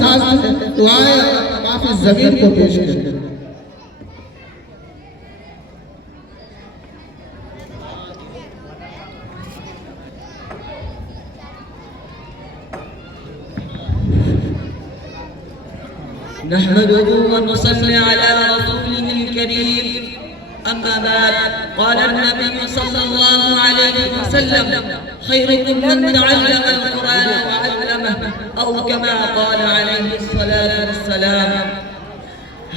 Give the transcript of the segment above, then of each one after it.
درخواست ہے دعائیں کافی زمین کو پیش کریں. نحمده ونصلي على رسوله الكريم. أما بعد، قال النبي صلى الله عليه وسلم: خيركم من تعلم القرآن وعلمه، أو كما قال عليه الصلاة والسلام.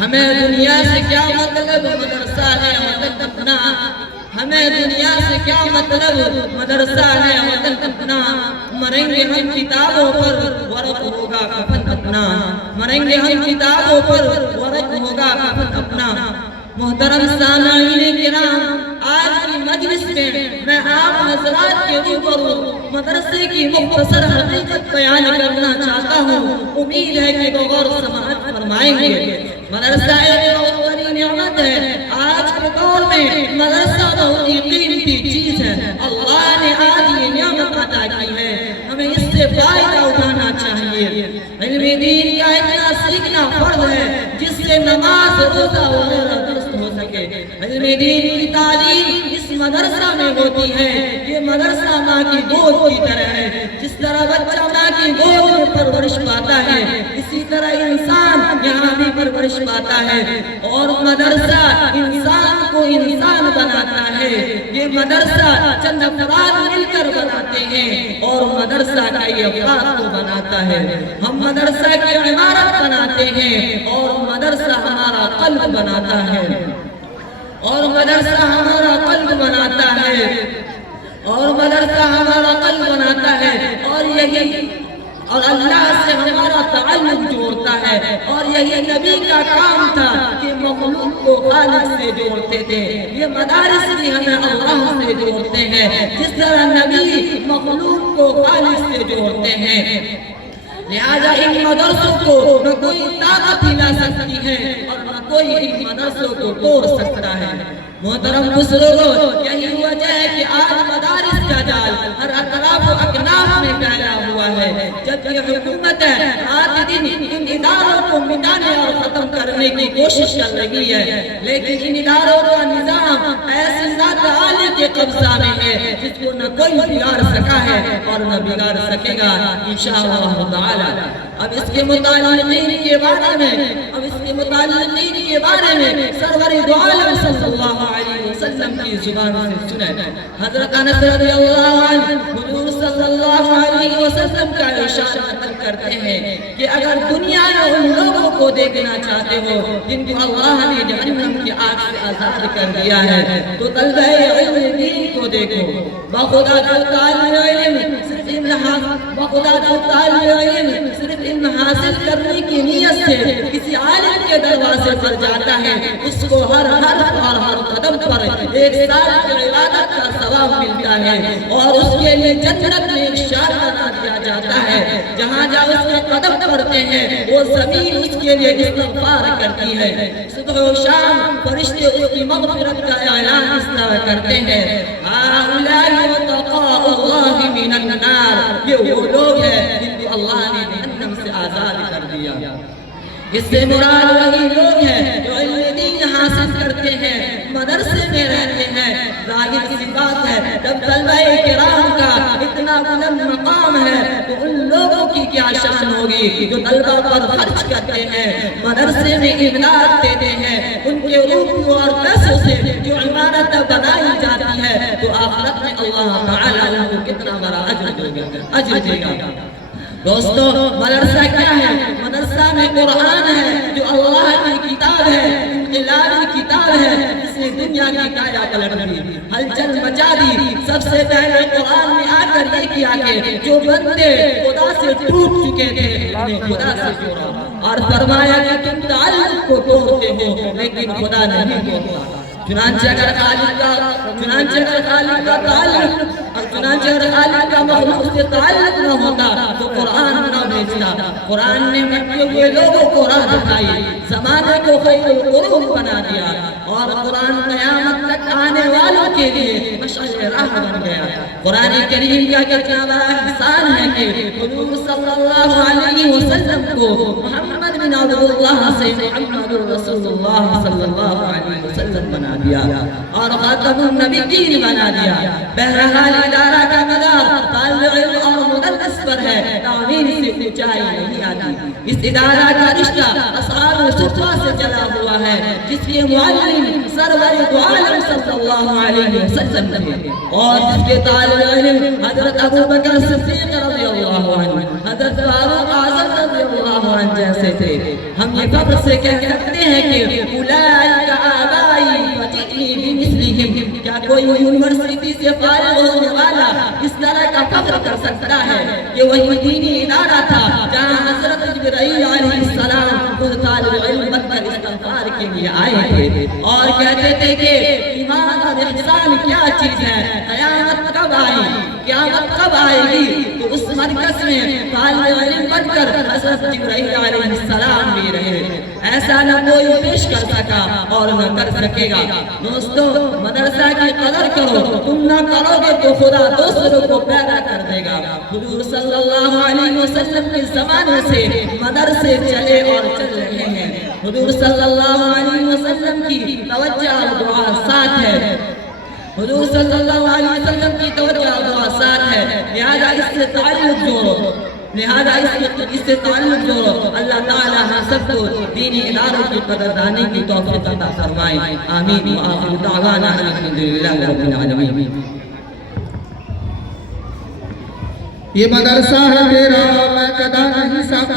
ہمیں دنیا سے کیا مطلب مدرسہ ہے وطن اپنا، ہمیں دنیا سے کیا مطلب مدرسہ ہے وطن اپنا. مریں گے ہم کتابوں پر ورق ہوگا کفن اپنا، مریں گے ہم کتابوں پر ورق ہوگا کفن اپنا. محترم سامعین کرام، آج کی مجلس میں آپ حضرات کے روبرو مدرسے کی مختصر حقیقت بیان کرنا چاہتا ہوں. امید ہے کہ غور و سماعت فرمائیں گے. مدرسہ ایک بہت بڑی نعمت ہے. آج کے دور میں مدرسہ بہت ہی قیمتی چیز ہے. اللہ نے آج یہ نعمت عطا کی ہے، ہمیں اس سے فائدہ اٹھانا چاہیے. علم دین کا اتنا سیکھنا فرض ہے جس سے نماز روزہ وغیرہ درست ہو سکے. علم دین کی تعلیم اس مدرسہ میں ہوتی ہے. یہ مدرسہ ماں کی گود کی طرح ہے. جس طرح بچہ ماں کی گود میں پرورش پاتا ہے، اسی طرح انسان یہاں بھی پرورش پاتا ہے. اور مدرسہ انسان کو انسان بناتا ہے. یہ مدرسہ چند افراد مل کر بناتے ہیں اور مدرسہ کئی افراد کو بناتا ہے. ہم مدرسہ کی عمارت بناتے ہیں اور مدرسہ ہمارا قلب بناتا ہے، اور مدرسہ ہمارا قلب بناتا ہے، اور مدرسہ ہمارا قلب بناتا ہے. اور یہی اور اللہ سے ہمارا تعلق جوڑتا ہے. اور یہی نبی کا کام تھا کہ مخلوق کو خالق سے جوڑتے تھے. یہ مدارس بھی ہمیں اللہ سے جوڑتے ہیں جس طرح نبی مخلوق کو خالق سے جوڑتے ہیں. لہذا ان مدرسوں کو نہ کوئی طاقت ہلا سکتی ہے اور نہ کوئی ان مدرسوں کو توڑ سکتا ہے. محترم بزرگوں، یہی وجہ ہے کہ آج مدارس کا جال ہر اطراف و اکناف میں پھیلا ہوا ہے. جبکہ حکومت رات دن ان اداروں کو مٹانے اور ختم کرنے کی کوشش کر رہی ہے، لیکن ان اداروں کا نظام ایسی ذات عالی کے قبضہ میں ہے جس کو نہ کوئی بگاڑ سکا ہے اور نہ بگاڑ سکے گا انشاءاللہ تعالی. اب اس کے متعلقین کے بارے میں سرور دو عالم صلی اللہ علیہ وسلم کی زبان سے سنیں. حضرت انس رضی اللہ عنہ حضور صلی اللہ علیہ وسلم کا ارشاد نقل کرتے ہیں کہ اگر دنیا میں ان لوگوں کو دیکھنا چاہتے ہو جن کو اللہ نے جہنم کی آگ سے آزاد کر دیا ہے تو طلبہ علم دین کو دیکھو. بخدا جو طالب علم صرف علم حاصل کرنے کی نیت سے کسی عالم کے دروازے پر جاتا ہے، اس کو ہر حرف اور ہر قدم پر 1 سال کی عبادت کا ثواب ملتا ہے اور اس کے لیے جنت میں ایک شہر بنا دیا جاتا ہے. جہاں جہاں اس کے قدم پڑتے ہیں وہ زمین اس کے لیے استغفار کرتی ہے. صبح و شام فرشتے اس کی مغفرت کا اعلان اس طرح کرتے ہیں: هؤلاء وتقاء الله من النار. یہ وہ لوگ ہیں جن کو اللہ نے جہنم سے آزاد کر دیا. اس سے مراد وہی لوگ ہیں جو علم دین حاصل کرتے ہیں، مدرسے میں رہتے ہیں. ظاہر سی بات ہے جب طلبہ کرام کا اتنا بلند مقام ہے تو ان لوگوں کی کیا شان ہوگی جو طلبہ پر خرچ کرتے ہیں، مدرسے میں امداد دیتے ہیں. ان کے روح اور پیسوں سے جو عمارت بنائی جاتی ہے تو آخرت میں اللہ تعالیٰ ان کو کتنا بڑا اجر دے گا. دوستو، مدرسہ کیا ہے؟ مدرسہ میں قرآن ہے جو اللہ کی کتاب ہے، انقلابی کتاب ہے جس نے دنیا کی کایا پلٹ دی، ہلچل مچا دی. سب سے پہلے قرآن میں آ کر یہ کیا کہ جو بندے خدا سے ٹوٹ چکے تھے انہیں خدا سے جوڑا اور فرمایا کہ تم تعلق کو توڑتے ہو لیکن خدا نہیں توڑتا. چنانچہ اگر خالق کا مخلوق سے تعلق نہ ہوتا تو قرآن نہ بھیجتا. قرآن نے مٹے ہوئے لوگوں کو راہ دکھائی، زمانے کو خیر القرون بنا دیا، اور قرآن قیامت تک آنے والوں کے لیے مشعل راہ بن گیا. قرآن کریم کا کتنا بڑا احسان ہے کہ حضور صلی اللہ علیہ وسلم کو محمد بن عبداللہ سے محمد رسول اللہ صلی اللہ علیہ وسلم بنا دیا اور خاتم النبیین بنا دیا. بہرحال ادارہ کا مدار طالب علم اور مدرس پر ہے، تعمیر سے اونچائی نہیں آتی. اس ادارہ کا رشتہ اصحاب صفہ سے چلا ہوا ہے، جس کے معلم سرور دو عالم صلی اللہ علیہ وسلم تھے، اور جس کے طالب علم حضرت ابو بکر صدیق رضی اللہ عنہ، حضرت فاروق اعظم رضی اللہ عنہ جیسے تھے. ہم یہ فخر سے کہہ سکتے ہیں کہ اولئک آبائی فجئنی بمثلہم. کیا کوئی یونیورسٹی سے فارغ ہونے والا اس طرح کا فخر کر سکتا ہے کہ وہی دینی ادارہ تھا جہاں حضرت جبرائیل علیہ السلام خود طالب علم بن کر استغفار کے لیے آئے تھے اور کہتے تھے کہ ایمان اور احسان کیا چیز ہے، قیامت کب آئے گی؟ تو اس مرکز میں طالب علم بن کر حضرت جبرائیل علیہ السلام بھی رہے. ایسا نہ کوئی پیش کر سکا اور نہ کر سکے گا. دوستو، مدرسہ کی قدر کرو، تم نہ کرو گے تو خدا دوسروں کو پیدا کر دے گا. حضور صلی اللہ علیہ وسلم کے زمانے سے مدرسے چلے اور چل رہے ہیں. حضور صلی اللہ علیہ وسلم کی توجہ اور دعا ساتھ ہے. حضور صلی اللہ علیہ وسلم کی توجہ اور دعا ساتھ ہے. لہذا اس سے تعلق جوڑو. اللہ تعالی ہم سب کو دینی اداروں کی قدردانی کی توفیق عطا فرمائے. آمین. وآخر دعوانا الحمدللہ رب العالمین. یہ مدرسہ ہے میرا، میں قدا نہیں سب